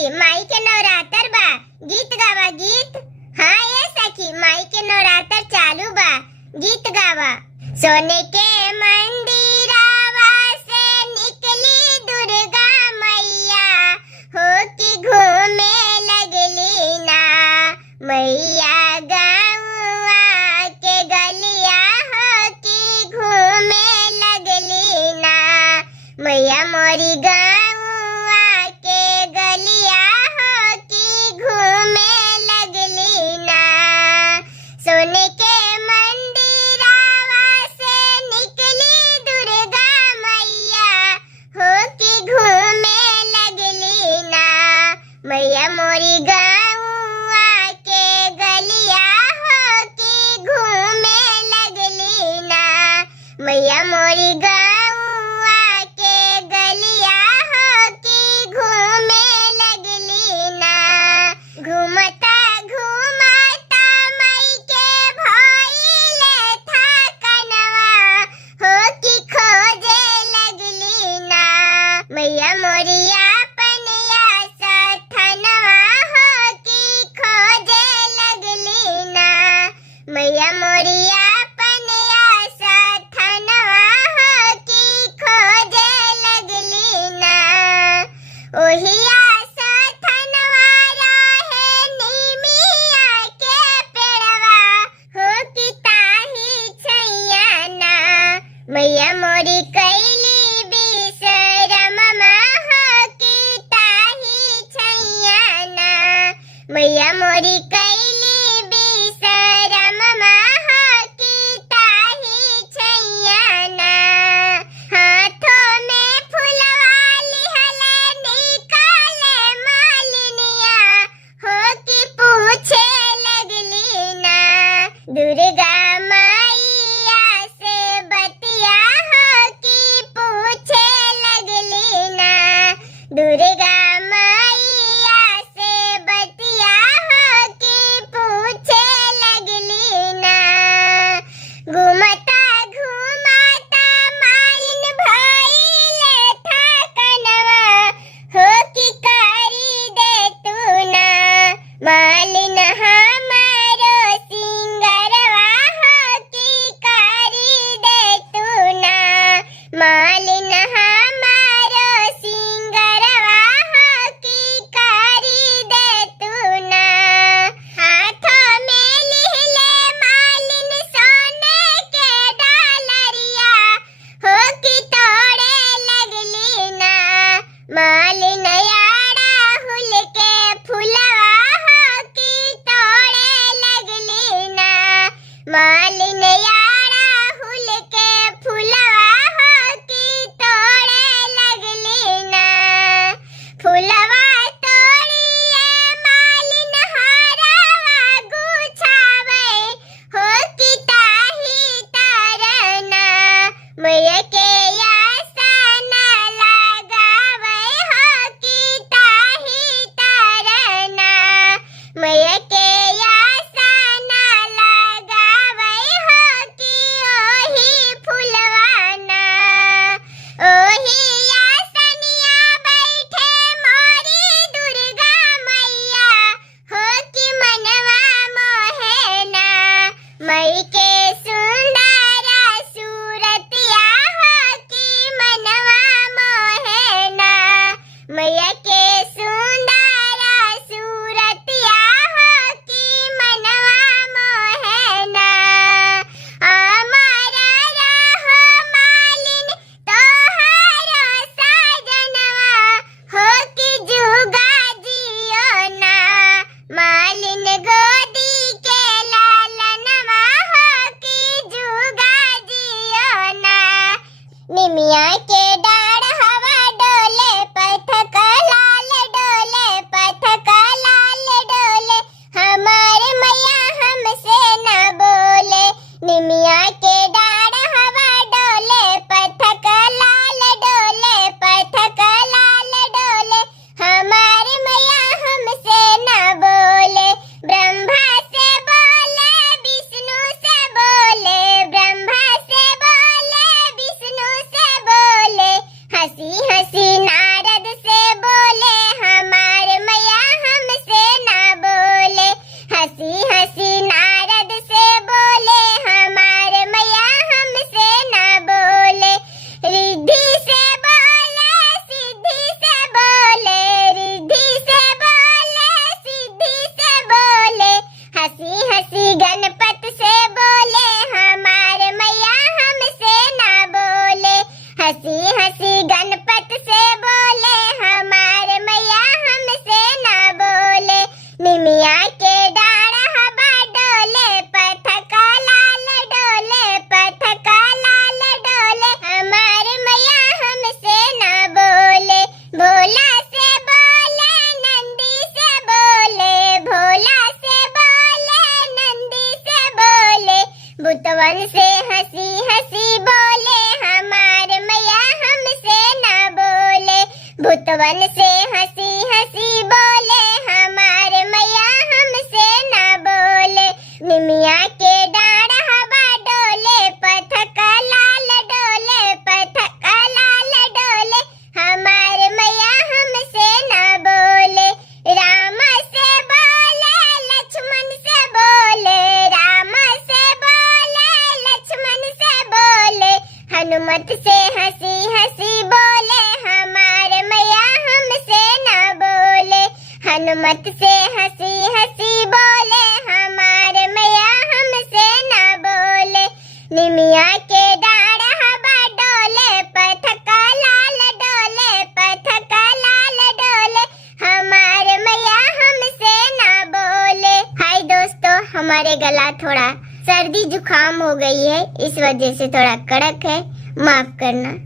सखी माई के नवरात्र बा, गीत गावा गीत। हाँ ये सखी माई के नवरात्र चालू बा, गीत गावा। सोने के मंदिरावा से निकली दुर्गा मैया, हो कि घूमे लगली ना मैया गाँवा के गलिया, हो कि घूमे लगली ना मैया मोरी गाँवा के गलिया, हो कि घूमे लगली ना। सोने के मंदिरावा से निकली दुर्गा मैया, हो कि घूमे लगली ना मैया मोरी गाँवा के गलिया, हो कि घूमे लगली ना मैया मोरी गाँवा के गलिया, हो कि घूमे लगली ना। घूमता घूमता मई के भइले थकनवा, हो कि खोजे लगली ना मैया मोरिया पनिया सथनवा, हो कि खोजे लगली ना मैया मोरिया पनिया सथनवा, हो कि खोजे लगली ना। ओहिया सथनवा रहे निमिया के पेड़वा, हो कि ताही छैया ना मैया मोरी कैली बिसरममा, हो कि ताही छैया ना मैया मोरी कैली बिसरममा, हो कि ताही छैया ना। हाथों में फुलवा लिहले निकाले मालिनिया, हो कि पूछे लगली ना दुर्गा मैया से बतिया, हो कि पूछे लगली ना दुर्गा मैया से बतिया, हो कि पूछे लगली ना। घूमता घूमता मालिन भइले थकनवा, हो कि करी दे तू ना मालिन हमारो सिंगरवा, हो कि करी दे तू ना मालिन हमारो सिंगरवा, हो कि करी दे तू ना। हाथों में लिहले मालिन सोने के डालरिया, हो कि तोड़े लगली ना मालिन अड़हुल के फुलवा, हो कि तोड़े लगली ना मालिन अड़हुल के फुलवा, हो कि तोड़े लगली ना। फुलवा तोड़िए मालिन हरवा गुछावे, हो कि ताही तरना मैया के आसन लगावे, हो कि ताही तरना मैया के आसन लगावे, हो कि ओही फुलवाना। ओही आसनिया बैठे मोरी दुर्गा मैया, हो कि मनवा मोहेना मई के सुंदर सूरतिया, हो कि मनवा मोहेना मैया के सुंदर सूरतिया, हो कि मनवा मोहेना। अमर रहो मालिन तोहारो सजनवा, हो कि जुगा जियो ना मालिन गोदी के लालनवा, हो कि जुगा जियो ना। निमिया के डाढ़ हवा डोले पथक लाल हंसी हंसी बोले हमारे मैया हमसे ना बोले। निमिया के डाढ़ हवा डोले पथक लाल डोले पथक लाल डोले हमारे मैया हमसे ना बोले। राम से बोले लक्ष्मण से बोले राम से बोले लक्ष्मण से बोले हनुमत से हंसी हंसी बोले हमारे मैया हमसे ना बोले। हनुमत से हंसी हंसी बोले हमारे मैया हमसे ना बोले। निमिया के डाढ़ हवा डोले पथक लाल डोले पथक लाल डोले हमारे मैया हमसे ना बोले। हाय दोस्तों, हमारे गला थोड़ा सर्दी जुकाम हो गई है, इस वजह से थोड़ा कड़क है, माफ करना।